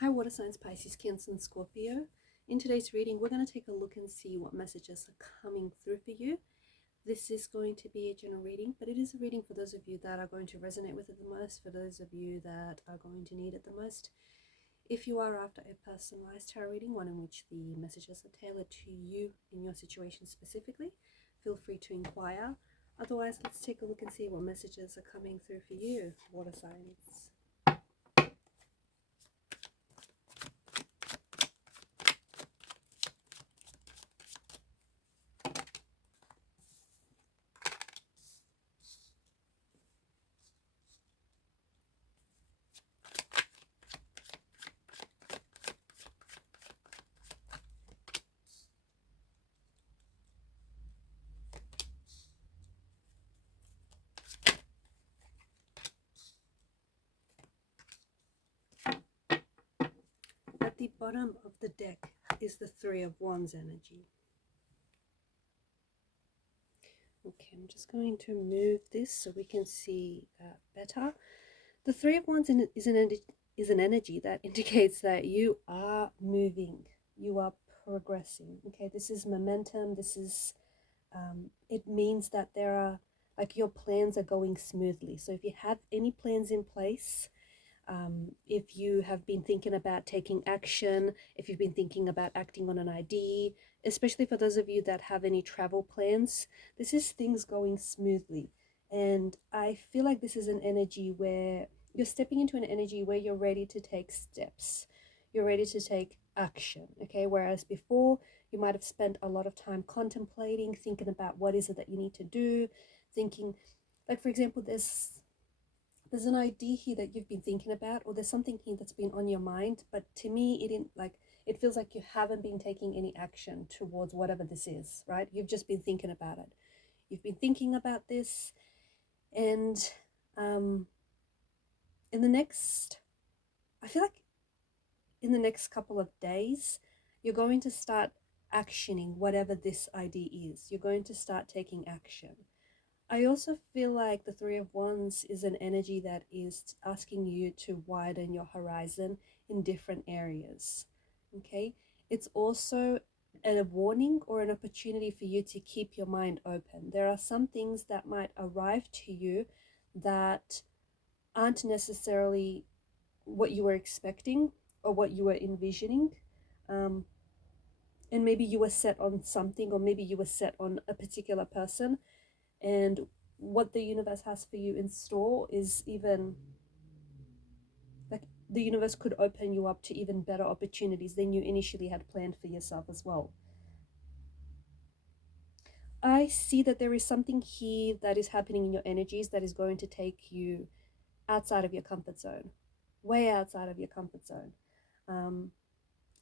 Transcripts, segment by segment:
Hi, water signs, Pisces, Cancer, and Scorpio. In today's reading, we're going to take a look and see what messages are coming through for you. This is going to be a general reading, but it is a reading for those of you that are going to resonate with it the most, for those of you that are going to need it the most. If you are after a personalized tarot reading, one in which the messages are tailored to you in your situation specifically, feel free to inquire. Otherwise, let's take a look and see what messages are coming through for you, water signs. At the bottom of the deck is the Three of Wands energy. Okay, I'm just going to move this so we can see better. The Three of Wands is an energy that indicates that you are moving, you are progressing. Okay, this is momentum. This is it means that there are, like, your plans are going smoothly. So if you have any plans in place, if you have been thinking about taking action, if you've been thinking about acting on an idea, especially for those of you that have any travel plans, this is things going smoothly. And I feel like this is an energy where you're stepping into an energy where you're ready to take steps. You're ready to take action, okay? Whereas before, you might have spent a lot of time contemplating, thinking about what is it that you need to do, thinking, like, for example, there's an idea here that you've been thinking about, or there's something here that's been on your mind, but to me it feels like you haven't been taking any action towards whatever this is, right? You've just been thinking about it. You've been thinking about this, and in the next, I feel like in the next couple of days, you're going to start actioning whatever this idea is. You're going to start taking action. I also feel like the Three of Wands is an energy that is asking you to widen your horizon in different areas. Okay? It's also a warning or an opportunity for you to keep your mind open. There are some things that might arrive to you that aren't necessarily what you were expecting or what you were envisioning. And maybe you were set on something, or maybe you were set on a particular person, and what the universe has for you in store is even, like, the universe could open you up to even better opportunities than you initially had planned for yourself as well. I see that there is something here that is happening in your energies that is going to take you outside of your comfort zone, way outside of your comfort zone.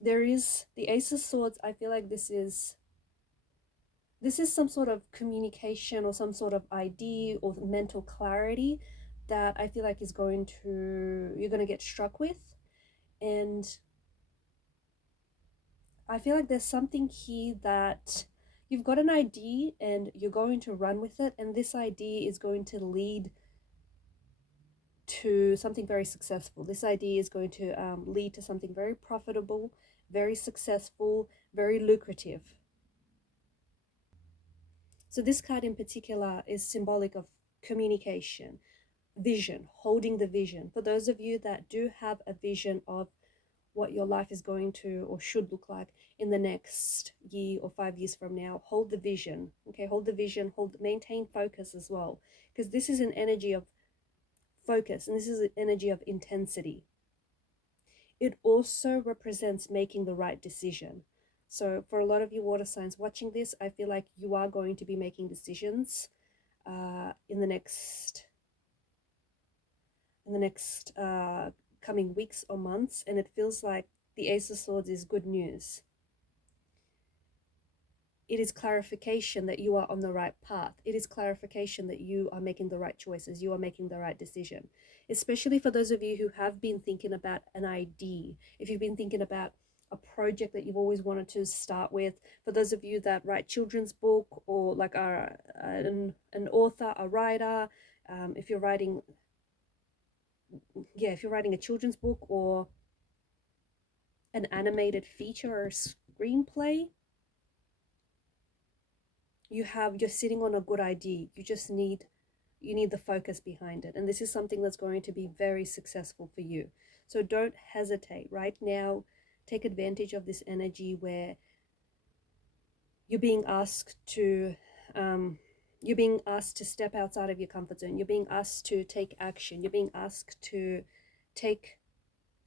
There is the Ace of Swords. I feel like this is some sort of communication or some sort of idea or mental clarity that I feel like is you're going to get struck with. And I feel like there's something here that you've got an idea and you're going to run with it, and this idea is going to lead to something very successful. This idea is going to lead to something very profitable, very successful, very lucrative. So this card in particular is symbolic of communication, vision, holding the vision. For those of you that do have a vision of what your life is going to or should look like in the next year or 5 years from now, hold the vision. Okay, hold the vision, maintain focus as well, because this is an energy of focus and this is an energy of intensity. It also represents making the right decision. So for a lot of you water signs watching this, I feel like you are going to be making decisions in the next coming weeks or months, and it feels like the Ace of Swords is good news. It is clarification that you are on the right path. It is clarification that you are making the right choices. You are making the right decision. Especially for those of you who have been thinking about an idea. If you've been thinking about a project that you've always wanted to start with. For those of you that write children's book, or like are an author, a writer, if you're writing a children's book, or an animated feature or a screenplay, you're sitting on a good idea. You need the focus behind it. And this is something that's going to be very successful for you. So don't hesitate right now. Take advantage of this energy where you're being asked to step outside of your comfort zone. You're being asked to take action. You're being asked to take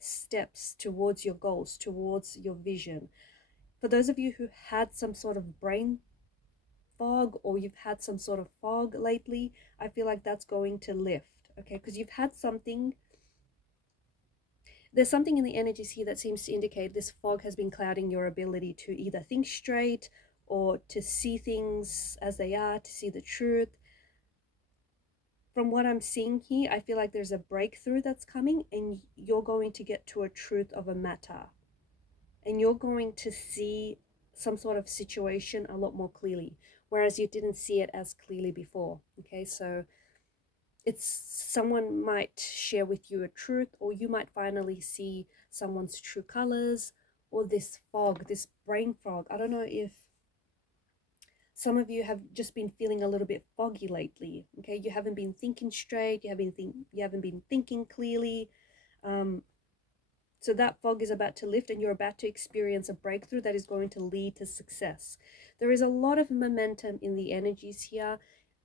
steps towards your goals, towards your vision. For those of you who had some sort of brain fog, or you've had some sort of fog lately, I feel like that's going to lift, okay? Because you've had something, there's something in the energies here that seems to indicate this fog has been clouding your ability to either think straight or to see things as they are, to see the truth. From what I'm seeing here, I feel like there's a breakthrough that's coming, and you're going to get to a truth of a matter. And you're going to see some sort of situation a lot more clearly, whereas you didn't see it as clearly before. Okay, so someone might share with you a truth, or you might finally see someone's true colors, or this fog, this brain fog. I don't know if some of you have just been feeling a little bit foggy lately. Okay, you haven't been thinking straight, you haven't been thinking clearly. So that fog is about to lift, and you're about to experience a breakthrough that is going to lead to success. There is a lot of momentum in the energies here.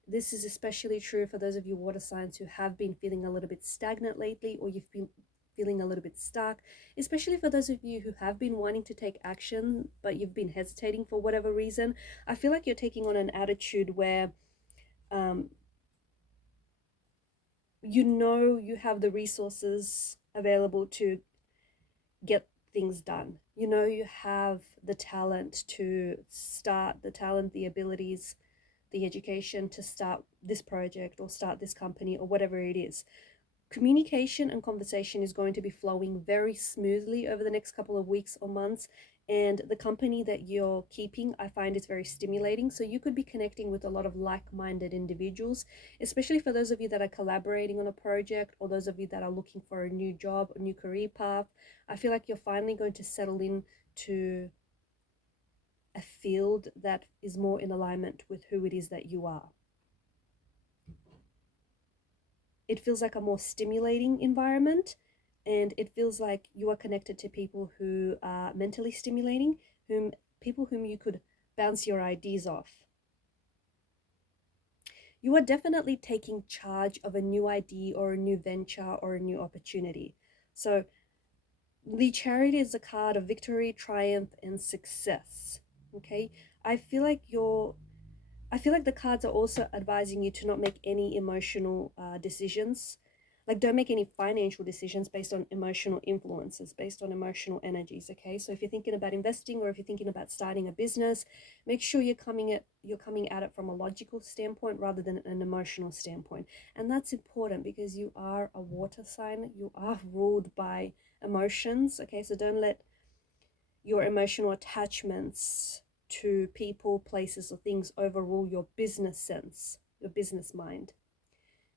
This is especially true for those of you water signs who have been feeling a little bit stagnant lately, or you've been feeling a little bit stuck, especially for those of you who have been wanting to take action, but you've been hesitating for whatever reason. I feel like you're taking on an attitude where you have the resources available to get things done. You have the talent to start, the abilities, the education to start this project or start this company or whatever it is. Communication and conversation is going to be flowing very smoothly over the next couple of weeks or months. And the company that you're keeping, I find, is very stimulating. So you could be connecting with a lot of like-minded individuals, especially for those of you that are collaborating on a project, or those of you that are looking for a new job, a new career path. I feel like you're finally going to settle into a field that is more in alignment with who it is that you are. It feels like a more stimulating environment, and it feels like you are connected to people who are mentally stimulating, people whom you could bounce your ideas off. You are definitely taking charge of a new idea or a new venture or a new opportunity. So the Chariot is a card of victory, triumph, and success. Okay, I feel like the cards are also advising you to not make any emotional decisions. Like, don't make any financial decisions based on emotional influences, based on emotional energies, okay? So if you're thinking about investing, or if you're thinking about starting a business, make sure you're coming at it from a logical standpoint rather than an emotional standpoint. And that's important because you are a water sign. You are ruled by emotions, okay? So don't let your emotional attachments to people, places, or things overrule your business sense, your business mind.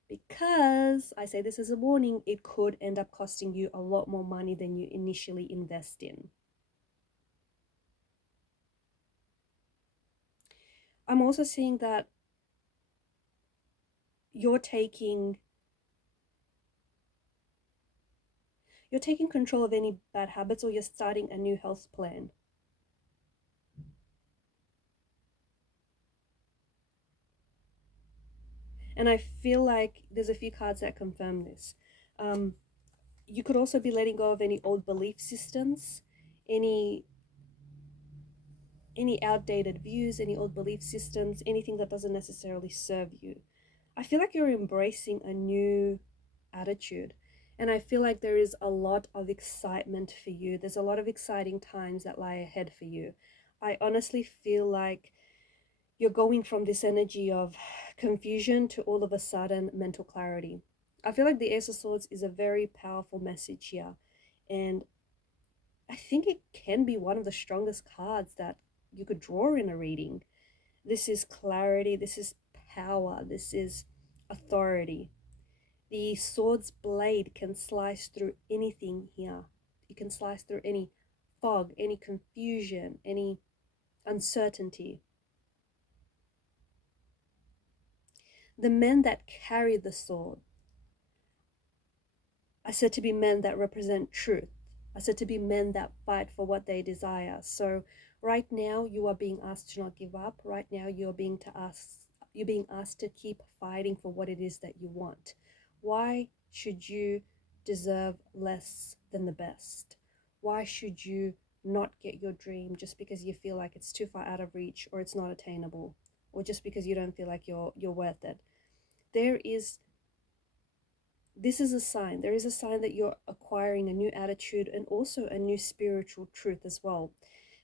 Because, I say this as a warning, it could end up costing you a lot more money than you initially invest in. I'm also seeing that you're taking control of any bad habits, or you're starting a new health plan. And I feel like there's a few cards that confirm this. You could also be letting go of any old belief systems, any outdated views, any old belief systems, anything that doesn't necessarily serve you. I feel like you're embracing a new attitude, and I feel like there is a lot of excitement for you. There's a lot of exciting times that lie ahead for you. I honestly feel like you're going from this energy of confusion to all of a sudden mental clarity. I feel like the Ace of Swords is a very powerful message here, and I think it can be one of the strongest cards that you could draw in a reading. This is clarity, this is power, this is authority. The sword's blade can slice through anything here. It can slice through any fog, any confusion, any uncertainty. The men that carry the sword are said to be men that represent truth, are said to be men that fight for what they desire. So right now you are being asked to not give up. Right now you're being asked to keep fighting for what it is that you want. Why should you deserve less than the best? Why should you not get your dream just because you feel like it's too far out of reach, or it's not attainable, or just because you don't feel like you're worth it? This is a sign. There is a sign that you're acquiring a new attitude and also a new spiritual truth as well.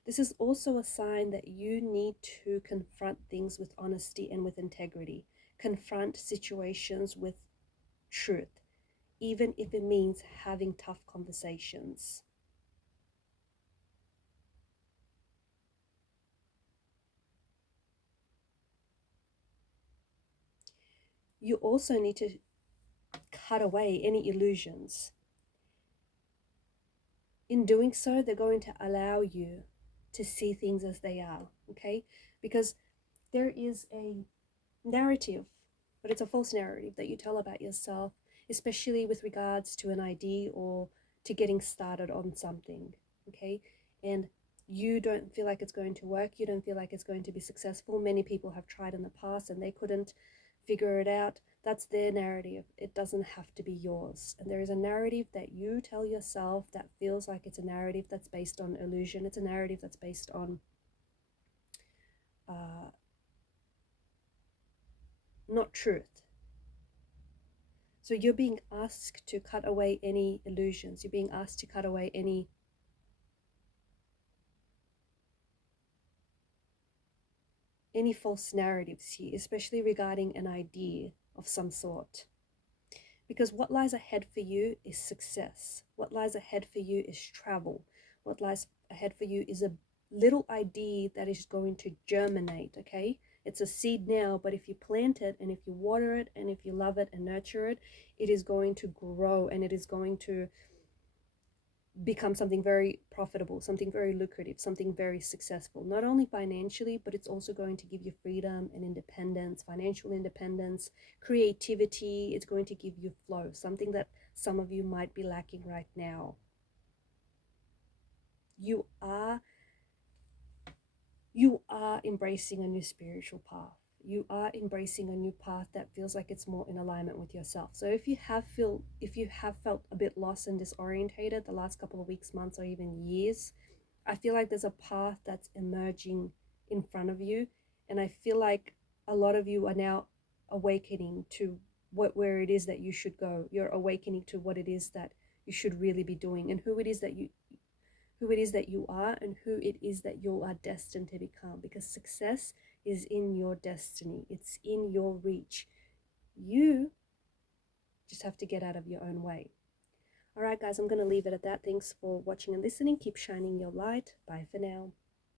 This is also a sign that you need to confront things with honesty and with integrity. Confront situations with truth, even if it means having tough conversations. You also need to cut away any illusions. In doing so, they're going to allow you to see things as they are, okay? Because there is a narrative, but it's a false narrative that you tell about yourself, especially with regards to an idea or to getting started on something, okay? And you don't feel like it's going to work. You don't feel like it's going to be successful. Many people have tried in the past and they couldn't figure it out. That's their narrative. It doesn't have to be yours. And there is a narrative that you tell yourself that feels like it's a narrative that's based on illusion. It's a narrative that's based on not truth. So you're being asked to cut away any illusions. You're being asked to cut away any false narratives here, especially regarding an idea of some sort. Because what lies ahead for you is success. What lies ahead for you is travel. What lies ahead for you is a little idea that is going to germinate, okay? It's a seed now, but if you plant it and if you water it and if you love it and nurture it, it is going to grow and it is going to become something very profitable, something very lucrative, something very successful, not only financially, but it's also going to give you freedom and independence, financial independence, creativity. It's going to give you flow, something that some of you might be lacking right now. You are embracing a new spiritual path. You are embracing a new path that feels like it's more in alignment with yourself. So if you have felt a bit lost and disorientated the last couple of weeks, months, or even years, I feel like there's a path that's emerging in front of you, and I feel like a lot of you are now awakening to where it is that you should go. You're awakening to what it is that you should really be doing, and who it is that you are, and who it is that you are destined to become, because success is in your destiny. It's in your reach. You just have to get out of your own way. All right, guys, I'm going to leave it at that. Thanks for watching and listening. Keep shining your light. Bye for now.